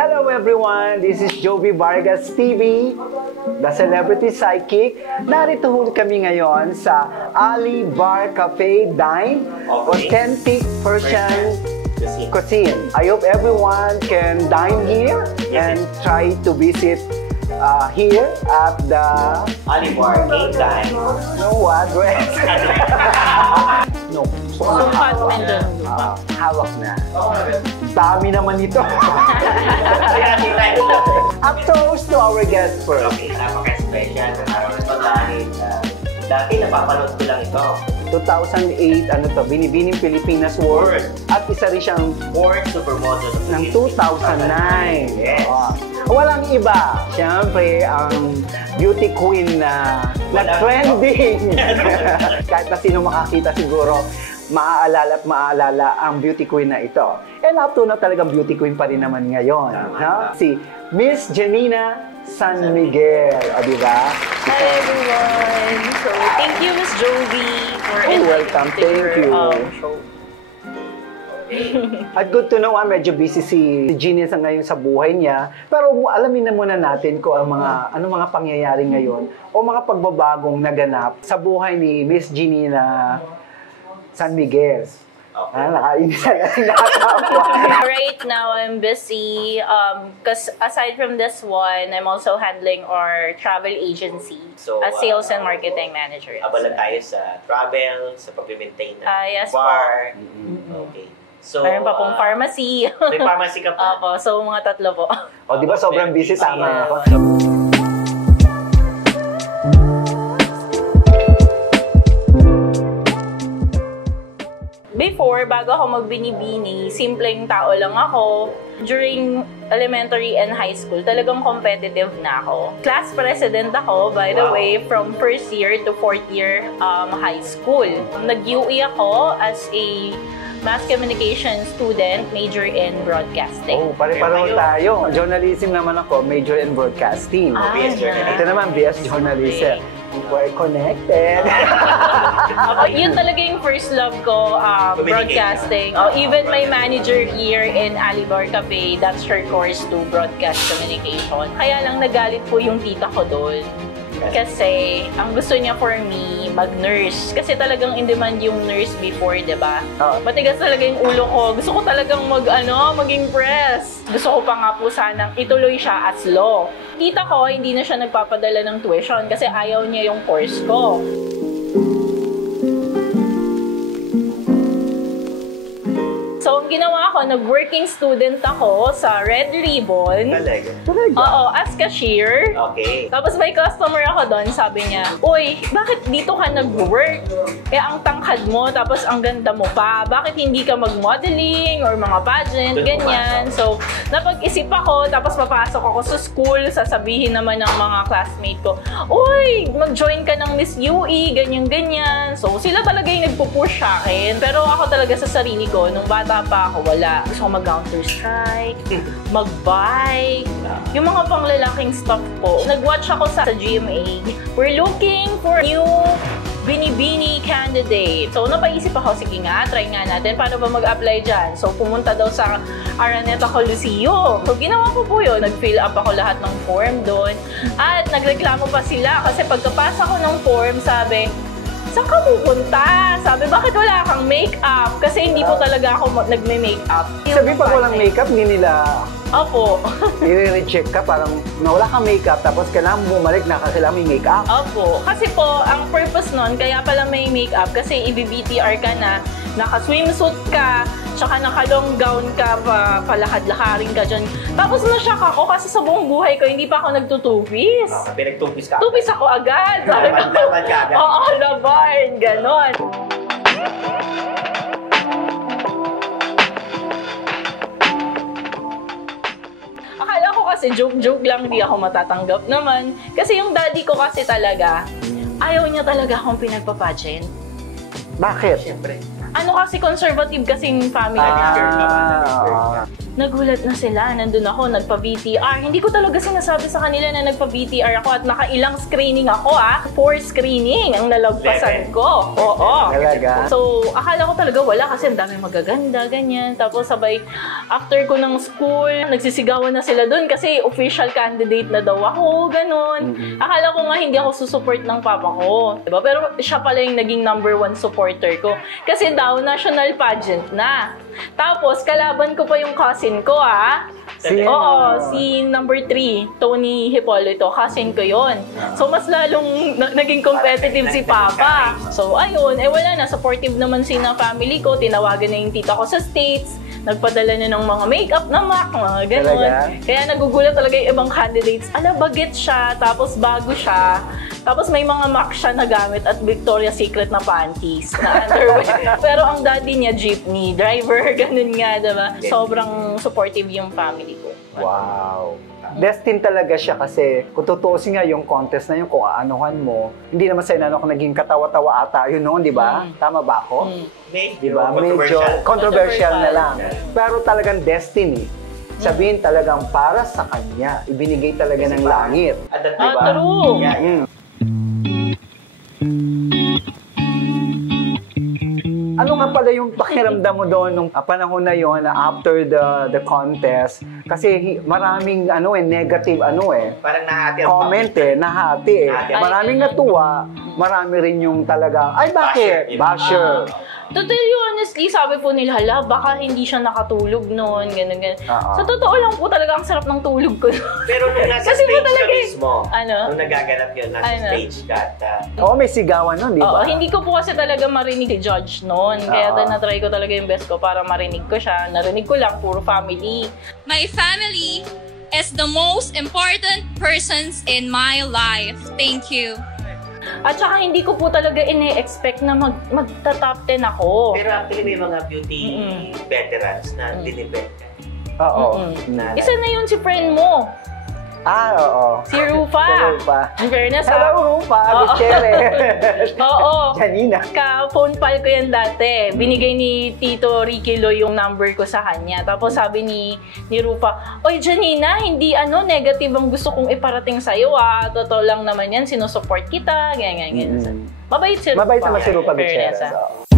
Hello everyone! This is Jovi Vargas TV, the Celebrity Psychic. Narito kami ngayon sa Ali Bar Cafe Dine, Authentic Persian Cuisine. I hope everyone can dine here and try to visit here at the Ali Bar Cafe Dine. No address. No. Hawak na. Dami naman ito. Up toast to our guest first. Okay, napaka-special na araw na ito dahil dati napapanood ko lang ito. 2008, ano to, Binibining Pilipinas World. At isa rin siyang Fourth Supermodel ng 2009. Yes. Walang iba. Siyempre, ang beauty queen na trending. Kahit na sino makakita siguro, maaalala at maaalala ang beauty queen na ito. And up to na talagang beauty queen pa rin naman ngayon. No? Si Miss Janina San Miguel. O, diba? Hi everyone! So, thank you Miss Jovi for welcome. Thank you. Show. At good to know, medyo busy si Jeannie ngayon sa buhay niya. Pero alamin na muna natin kung ang mga pangyayari ngayon o mga pagbabagong naganap sa buhay ni Miss Jeannie na San Miguel. Nakainis na Right now, I'm busy because aside from this one, I'm also handling our travel agency as sales and marketing manager. Abala tayo sa travel, sa pag-maintain ng yes bar. Okay. So, mayroon pa pong pharmacy. May pharmacy ka pa? Opo, so mga tatlo po. O, di ba sobrang busy, tama ako. Before, bago ako magbinibini, simpleng tao lang ako. During elementary and high school, talagang competitive na ako. Class president ako, by the way, from first year to fourth year high school. Nag-UE ako as a mass communication student, major in broadcasting. Oh, pare-pareho tayo. Journalism naman ako, major in broadcasting. BS Journalism. Ito naman, BS Journalism. We're connected. Yun talaga yung first love ko, broadcasting. Even my manager here in Ali Bar Cafe, that's her course to broadcast communication. Kaya lang nagalit po yung tita ko doon. Kasi ang gusto niya for me, mag-nurse. Kasi talagang in demand yung nurse before, di ba? Matigas talaga yung ulo ko. Gusto ko talagang maging press. Gusto ko pa nga po sanang ituloy siya as law. Tita ko, hindi na siya nagpapadala ng tuition kasi ayaw niya yung course ko. So, ang ginawa ko, nag-working student ako sa Red Ribbon. Talaga? Oo, as cashier. Okay. Tapos may customer ako doon, sabi niya, "Uy, bakit dito ka nag-work? Ang tangkad mo, tapos ang ganda mo pa. Bakit hindi ka mag-modeling or mga pageant?" Ganyan. So, napag-isip ako, tapos papasok ako sa school, sasabihin naman ng mga classmate ko, "Uy, mag-join ka ng Miss UE, ganyan-ganyan." So, sila talaga yung nagpo-push sa akin. Pero ako talaga sa sarili ko, nung bata pa ako, wala. Gusto ko mag-Counter-Strike, mag-bike, yung mga panglalaking stuff po. Nag-watch ako sa GMA. We're looking for new Binibini candidate. So, napaisip ako, sige nga, try nga natin. Paano ba mag-apply dyan? So, pumunta daw sa Araneta Coliseum. So, ginawa ko po yun. Nag-fill up ako lahat ng form doon. At nagreklamo pa sila kasi pagkapasa ko ng form, sabi, "Saan ka pupunta?" Sabi, "Bakit wala kang makeup?" Kasi hindi po talaga ako nagme-makeup. Sabi, pag walang makeup, hindi nila Opo. i-reject ka, parang wala kang makeup, tapos kailangan bumalik na kailangan may makeup. Opo. Kasi po, ang purpose nun, kaya pala may makeup, kasi i-BTR ka na, naka-swimsuit ka, tsaka naka-long gown ka, palakad-lakarin ka dyan. Tapos na-shock ako kasi sa buong buhay ko, hindi pa ako nagtutupis. Pinag-tupis ka? Tupis ako agad. Sabi ko, laban ka agad? Oo, laban. Ganon. Akala ko kasi joke-joke lang, hindi ako matatanggap naman. Kasi yung daddy ko kasi talaga, ayaw niya talaga akong pinagpapageant. Bakit? Siyempre. Ano kasi, conservative kasing family. nagulat na sila. Nandun ako, nagpa-VTR. Hindi ko talaga sinasabi sa kanila na nagpa-VTR ako at nakailang screening ako 4 screening ang nalagpasan ko. Oo. Talaga? So, akala ko talaga wala kasi ang dami magaganda, ganyan. Tapos sabay, after ko ng school, nagsisigawan na sila doon kasi official candidate na daw ako, ganun. Akala ko nga hindi ako susupport ng papa ko. Diba? Pero siya pala yung naging #1 supporter ko. Kasi daw, national pageant na. Tapos, kalaban ko pa yung cousin ko, Oo, si #3, Tony Hipolito, cousin ko yon. So, mas lalong naging competitive si Papa. So, ayun, wala na, supportive naman sina family ko, tinawagan na yung tita ko sa States, nagpadala na ng mga makeup na MAC, mga ganun. Talaga? Kaya nagugulat talaga yung ibang candidates. Bagit siya, tapos bago siya. Tapos may mga MAC siya na gamit at Victoria's Secret na panties, na underwear. Pero ang daddy niya, jeepney, driver, ganun nga, diba? Sobrang supportive yung family ko. Wow. Destined talaga siya kasi kung tutuusin nga yung contest na yun, kung aanuhan mo, hindi naman sa inano kung naging katawa-tawa ata yun noon, di ba? Tama ba ako? Di ba? Medyo controversial na lang. Pero talagang destiny. Sabihin talagang para sa kanya, ibinigay talaga ng langit. Diba? True. Yeah. Ano nga pala yung pakiramdam mo doon nung panahon na yon na after the contest? Kasi maraming negative Parang nahati ang comment nahati Maraming natuwa, marami rin yung talagang, ay bakit? Basher. To tell you honestly, sabi po nila, hala, baka hindi siya nakatulog noon, ganun. Sa totoo lang po talaga, ang sarap ng tulog ko. Pero nung nasa Kasi stage po talaga, ka mismo, ano? nung nagaganap yun, nasa stage ka at Oo, may sigawan nun, di ba? Oo, hindi ko po kasi talaga marinig si Judge noon. Kaya na-try ko talaga yung best ko para marinig ko siya. Narinig ko lang, puro family. My family is the most important persons in my life. Thank you. At saka hindi ko po talaga ine-expect na magta-top 10 ako. Pero actually may mga beauty veterans na dinibet ka. Oo. Isa na yun si friend mo. Oo. Si Rufa. Si Rufa. In fairness, Hello, Rufa. Gutierrez. Oo. Janina. Ka-phone pal ko yan dati. Binigay ni Tito Ricky Lo yung number ko sa kanya. Tapos sabi ni Rufa, oy Janina, hindi negative ang gusto kong iparating sa'yo Totoo lang naman yan, sinusupport kita, ganyan. Mabait si Rufa. Mabait naman si Rufa Fairness, Gutierrez.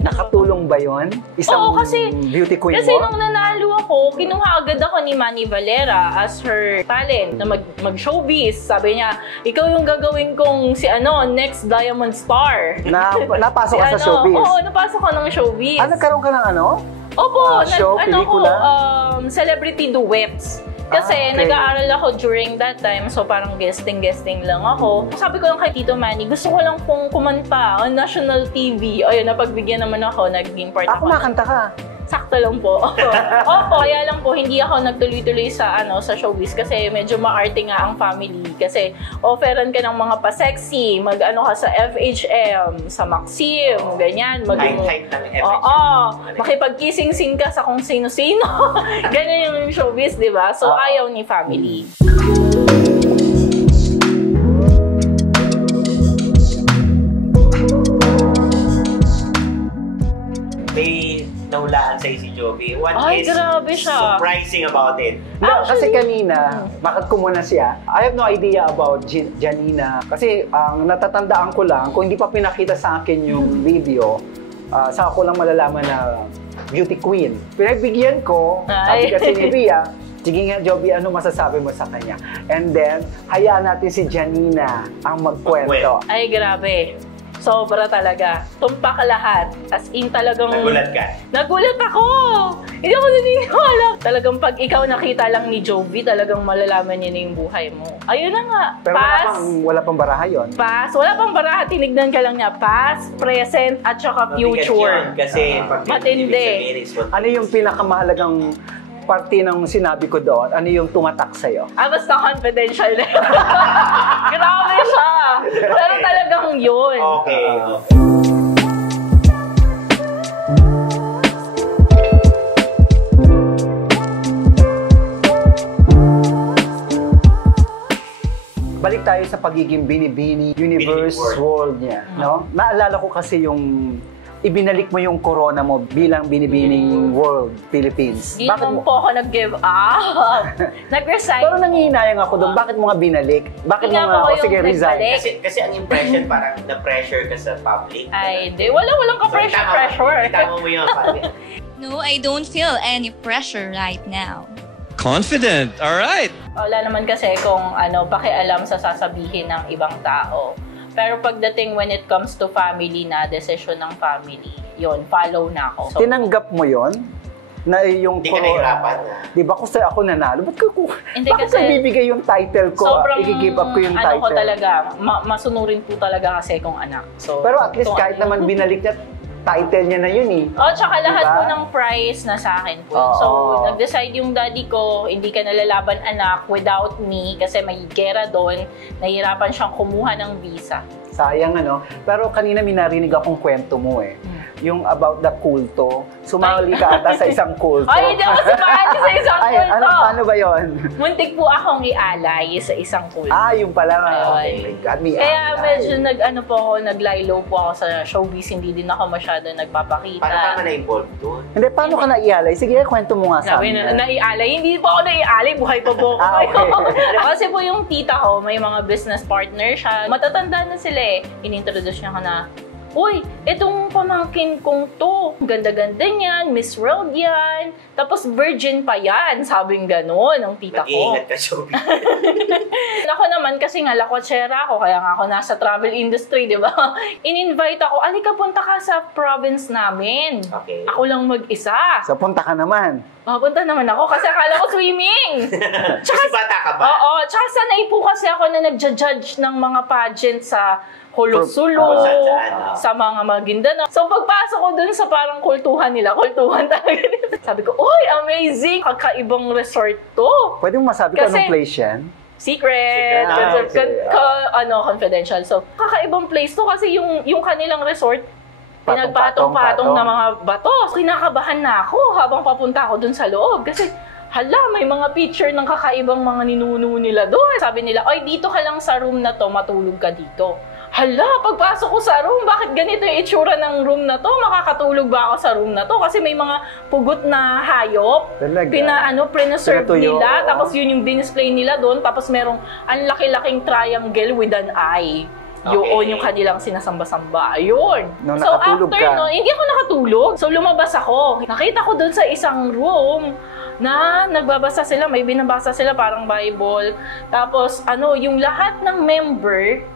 Nakatulong ba yun? Oo, kasi beauty queen kasi mo? nung nanalo ako, kinuha agad ako ni Manny Valera as her talent na mag-showbiz. Sabi niya, ikaw yung gagawin kong next Diamond Star. Napasok ka sa showbiz? Oo, napasok ko ng showbiz. Nagkaroon ka ng Opo, show, pelikula? celebrity duets. Kasi okay. nag-aaral ako during that time, so parang guesting lang ako. Sabi ko lang kay Tito Manny, gusto ko lang pong kumanta on national TV. Ayun, napagbigyan naman ako, naging part ako. Kumakanta ka? Sakto lang po. Opo, kaya lang po, hindi ako nagtuloy-tuloy sa showbiz kasi medyo maarte nga ang family. Kasi offeran ka ng mga pa-sexy, mag-ano ka sa FHM, sa Maxim, ganyan. Height ng FHM. Oo, makipag-kissing-sing ka sa kung sino-sino. Ganyan yung showbiz, di ba? So, ayaw ni family. May nahulaan sa'yo si Joby. What Ay, is grabe siya. surprising about it? Kasi kanina, bakit ko muna siya, I have no idea about Janina. Kasi ang natatandaan ko lang, kung hindi pa pinakita sa akin yung video, saka ko lang malalaman na beauty queen. Pinagbigyan ko, sabi kasi ni Ria, sige nga, Joby, ano masasabi mo sa kanya? And then, hayaan natin si Janina ang magkwento. Ay, grabe. Sobra talaga. Tumpak lahat. As in talagang... Nagulat ka? Nagulat ako! Hindi ako naniniwala. Talagang pag ikaw nakita lang ni Joby, talagang malalaman niya na yung buhay mo. Ayun na nga. Pero wala pang baraha yun. Past. Wala pang baraha. Tinignan ka lang niya. Past, present, at saka future. Kasi matindi. Ano yung pinakamahalagang parte ng sinabi ko doon? Ano yung tumatak sa'yo? Basta confidential na yun. Grabe siya. Pero talagang yun. Okay. Balik tayo sa pagiging Binibini Universe World. World niya, no? Naalala ko kasi yung ibinalik mo yung corona mo bilang Binibining World Philippines? Hindi naman po ako nag-give up. Nag-resign. Pero nangihinayang ako doon, bakit mo nga binalik? Bakit mo Hindi nga nga, po oh, yung sige, resign? nagbalik. Kasi ang impression parang na-pressure ka sa public. Ay, hindi. Walang ka-pressure. Tama mo yun. No, I don't feel any pressure right now. Confident. All right. Wala naman kasi kung pakialam sa sasabihin ng ibang tao. Pero pagdating when it comes to family na, decision ng family, yun, follow na ako. So, Tinanggap mo yon na yung Hindi ka nahirapan. Di ba kasi ako nanalo? Hindi Bakit kasi- ko bibigay yung title ko? sobrang, I-give up ko yung title. ko talaga, masunurin po talaga kasi kong anak. So, Pero at least kung kahit naman binalik niya, title niya na yun eh. Oh, tsaka lahat Diba? po ng prize na sa akin po. Oo. So, nag-decide yung daddy ko, hindi ka nalalaban anak without me kasi may gera doon. Nahihirapan siyang kumuha ng visa. Sayang Pero kanina may narinig akong kwento mo eh. Yung about the kulto. Sumali ka ata sa isang kulto. Ay, hindi ako sumali sa isang Ay, kulto. ano ba yon? Muntik po akong ialay sa isang kulto. Yung pala. Oh Ayun. my God, may Kaya alay. medyo naglaylo po ako sa showbiz. Hindi din ako masyado nagpapakita. Paano ka na-involve doon? Hindi, paano ka naialay? Sige, kwento mo nga sa Sabi amin. naialay. Hindi po ako naialay. Buhay pa po ako. Okay. Kasi po yung tita ko, may mga business partner siya. Matatanda na sila eh. Inintroduce niya ka na, uy, itong pamangkin kong to. Ganda-ganda niyan, Miss World yan. Tapos virgin pa yan. Sabing gano'n ng tita ko. Mag-iingat ka, showbiz. Ako naman, kasi nga lakotsera ako, kaya nga ako nasa travel industry, di ba? In-invite ako, alika punta ka sa province namin. Okay. Ako lang mag-isa. So, punta ka naman. Punta naman ako kasi akala ko swimming. Kasi bata ka ba? Oo, tsaka sanay po kasi ako na nagja-judge ng mga pageant sa Holo-Sulo, Saan. sa mga Maguindanao. So pagpasok ko dun sa parang kultuhan nila, kultuhan talaga nila. Sabi ko, uy, amazing! Kakaibang resort to. Pwede mo masabi ko Kasi- anong place yan? Secret, Secret. confidential. So, kakaibang place to kasi yung kanilang resort, Patong-patong, pinagpatong-patong na mga bato. Kinakabahan na ako habang papunta ako dun sa loob kasi hala, may mga picture ng kakaibang mga ninuno nila doon. Sabi nila, oy, dito ka lang sa room na to, matulog ka dito. Hala, pagpasok ko sa room, bakit ganito yung itsura ng room na to? Makakatulog ba ako sa room na to? Kasi may mga pugot na hayop. Talaga? Preserve Pinatuyo, nila. oo. Tapos yun yung display nila doon. Tapos merong ang laki-laking triangle with an eye. Yun Okay. yung kanilang sinasamba-samba. Ayun. Nung So nakatulog after ka? no, hindi ako nakatulog. So lumabas ako. Nakita ko doon sa isang room na nagbabasa sila, may binabasa sila parang Bible. Tapos yung lahat ng member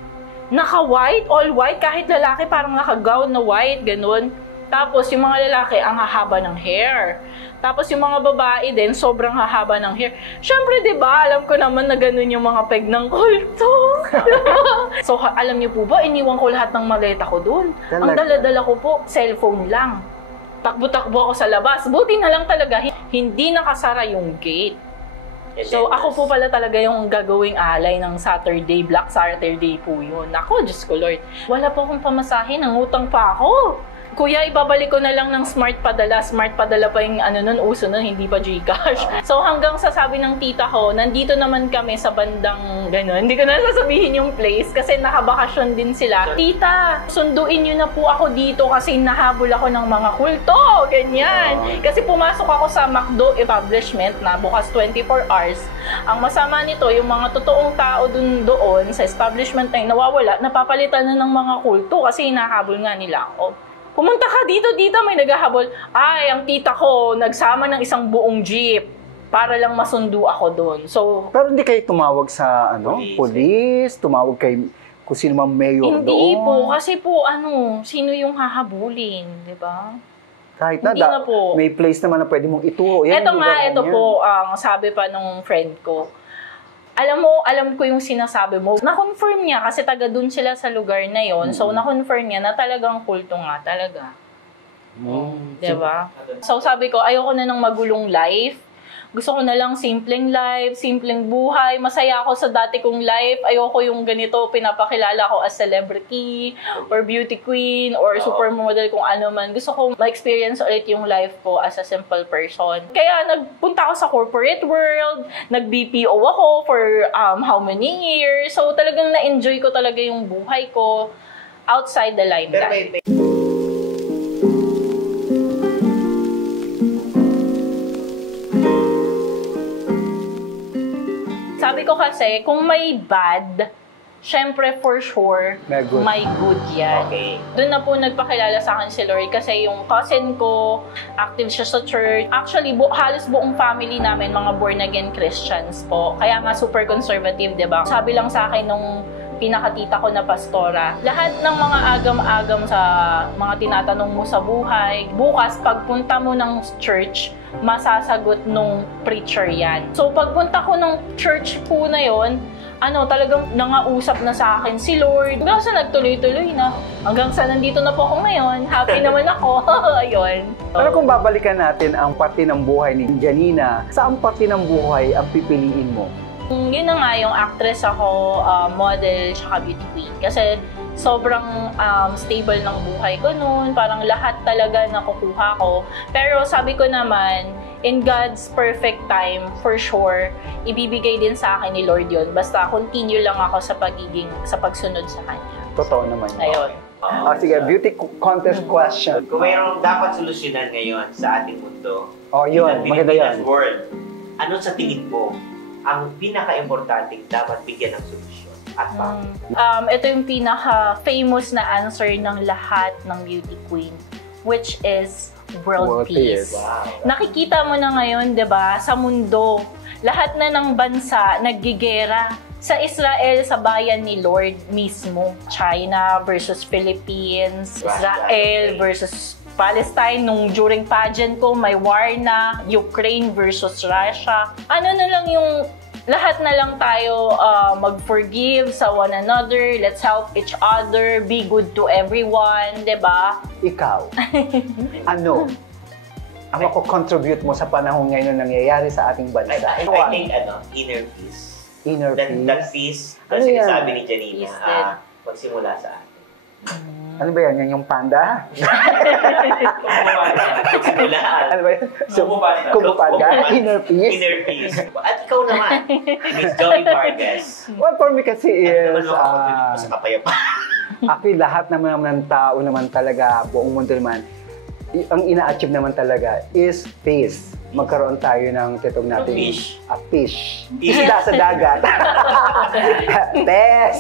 naka-white, all white, kahit lalaki parang naka-gown na white, ganun. Tapos yung mga lalaki ang hahaba ng hair. Tapos yung mga babae din, sobrang hahaba ng hair. Siyempre, di ba, alam ko naman na ganun yung mga peg ng kulto. So, alam niyo po ba, iniwan ko lahat ng maleta ko doon. Ang Talaga? dala-dala ko po, cellphone lang. Takbo-takbo ako sa labas. Buti na lang talaga, hindi nakasara yung gate. So, ako po pala talaga yung gagawing alay ng Saturday, Black Saturday po yun. Ako, Diyos ko Lord. Wala po akong pamasahe, nangutang pa ako. Kuya, ibabalik ko na lang ng smart padala. Smart padala pa yung nun, uso nun, hindi pa Gcash. So hanggang sa sabi ng tita ko, nandito naman kami sa bandang gano'n. Hindi ko na sasabihin yung place kasi nakabakasyon din sila. Tita, sunduin niyo na po ako dito kasi nahabol ako ng mga kulto. Ganyan. Kasi pumasok ako sa McDo establishment na bukas 24 hours. Ang masama nito, yung mga totoong tao doon sa establishment na yun, nawawala, napapalitan na ng mga kulto kasi hinahabol nga nila ako. Pumunta ka dito, may naghahabol. Ay, ang tita ko, nagsama ng isang buong jeep para lang masundo ako doon. So, Pero hindi kayo tumawag sa Police. tumawag kay kung sino mang mayor doon. hindi po. Kasi po, sino yung hahabulin, di ba? Kahit na, Hindi na po. may place naman na pwede mong ituro. Yan Ito yung nga, lugar ito niyan. po, ang sabi pa nung friend ko. Alam ko yung sinasabi mo. Na-confirm niya kasi taga dun sila sa lugar na yon. So, na-confirm niya na talagang kulto nga talaga. Diba? So, sabi ko, ayoko na ng magulong life. Gusto ko na lang simpleng life, simpleng buhay. Masaya ako sa dati kong life. Ayoko yung ganito, pinapakilala ko as celebrity, or beauty queen, or supermodel, kung ano man. Gusto ko ma-experience ulit yung life ko as a simple person. Kaya nagpunta ako sa corporate world, nag-BPO ako for how many years. So talagang na-enjoy ko talaga yung buhay ko outside the Pero limelight. dito kasi, kung may bad, syempre for sure, may good yan. Okay. Doon na po nagpakilala sa akin si Lord kasi yung cousin ko, active siya sa church. Actually, halos buong family namin, mga born-again Christians po. Kaya nga super conservative, di ba? Sabi lang sa akin nung pinakatita ko na pastora, lahat ng mga agam-agam sa mga tinatanong mo sa buhay, bukas pagpunta mo ng church, masasagot nung preacher yan. So pagpunta ko ng church po na yon, talagang nangausap na sa akin si Lord. Hanggang sa nagtuloy-tuloy na. Hanggang sa nandito na po ako ngayon. Happy naman ako. Ayun. Pero kung babalikan natin ang parte ng buhay ni Janina, saan parte ng buhay ang pipiliin mo? Yun na nga yung actress ako, model, tsaka beauty queen. Kasi sobrang stable ng buhay ko noon. Parang lahat talaga nakukuha ko. Pero sabi ko naman, in God's perfect time, for sure, ibibigay din sa akin ni Lord yun. Basta continue lang ako sa pagsunod sa Kanya. Totoo naman. Ayun. Sige, beauty contest question. Kung mayroong dapat solusyonan ngayon sa ating mundo, Yun, maganda yan. World, ano sa tingin mo ang pinaka-importanting dapat bigyan ng solusyon at bakit? Ito yung pinaka-famous na answer ng lahat ng beauty queen, which is world peace. Wow. Nakikita mo na ngayon, 'di ba, sa mundo, lahat na ng bansa naggigera. Sa Israel, sa bayan ni Lord mismo. China versus Philippines, Israel versus Palestine. Nung during pageant ko, may war na, Ukraine versus Russia. Ano na lang yung lahat na lang tayo mag-forgive sa one another, let's help each other, be good to everyone, 'di ba? Ikaw, ano ang mako-contribute mo sa panahon ngayon na nangyayari sa ating bansa? I think inner peace. Inner That peace? peace, Ano yan? sinasabi ni Janina, magsimula sa atin. Ano ba yan? Yan yung panda? Magsimula. Ano ba yan? Kumupanda? Inner peace? Inner peace. At ikaw naman, Miss Joey Vargas. Well, for me kasi Ano is, naman makakontribute mo sa kapayapaan? actually, lahat naman ng tao naman talaga, buong mundo naman, ang ina-achieve naman talaga is peace. Magkaroon tayo ng titog natin. Fish. Fish. Isda sa dagat. Pes!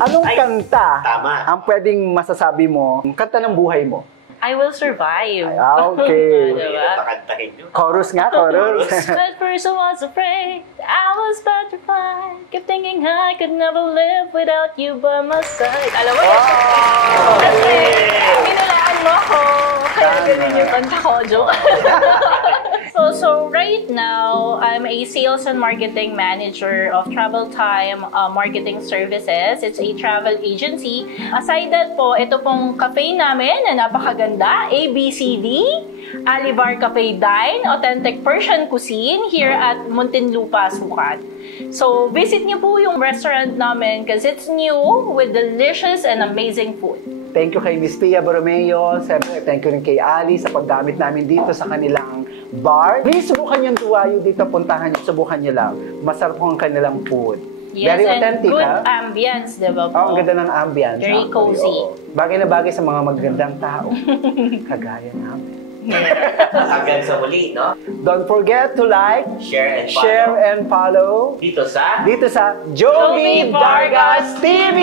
Anong kanta ang pwedeng masasabi mo, kanta ng buhay mo? I will survive. Okay. Diba? Pakantahin nyo. Chorus nga, chorus. At first I was afraid, I was petrified. Kept thinking I could never live without you by my side. Alam mo, kasi pinulaan mo ako. Kaya ganun yung kanta ko, joke. So right now, I'm a sales and marketing manager of Travel Time Marketing Services. It's a travel agency. Aside that po, ito pong cafe namin na napakaganda, ABCD, Alibar Cafe Dine, authentic Persian cuisine here at Muntinlupa, Sukat. So visit niyo po yung restaurant namin because it's new with delicious and amazing food. Thank you kay Miss Pia Borromeo. Siyempre, thank you rin kay Ali sa paggamit namin dito sa kanilang bar. Please, subukan yung duwayo dito. Puntahan niyo, subukan niyo lang. Masarap po ang kanilang food. Yes, very and authentic, good ha? ambience, di ba po? Ang ganda ng ambience. Very actually, cozy. oo. Bagay na bagay sa mga magagandang tao. Kagaya namin. Hanggang sa muli, no? Don't forget to like, Share and follow. share and follow Dito sa dito sa Jovi Vargas TV!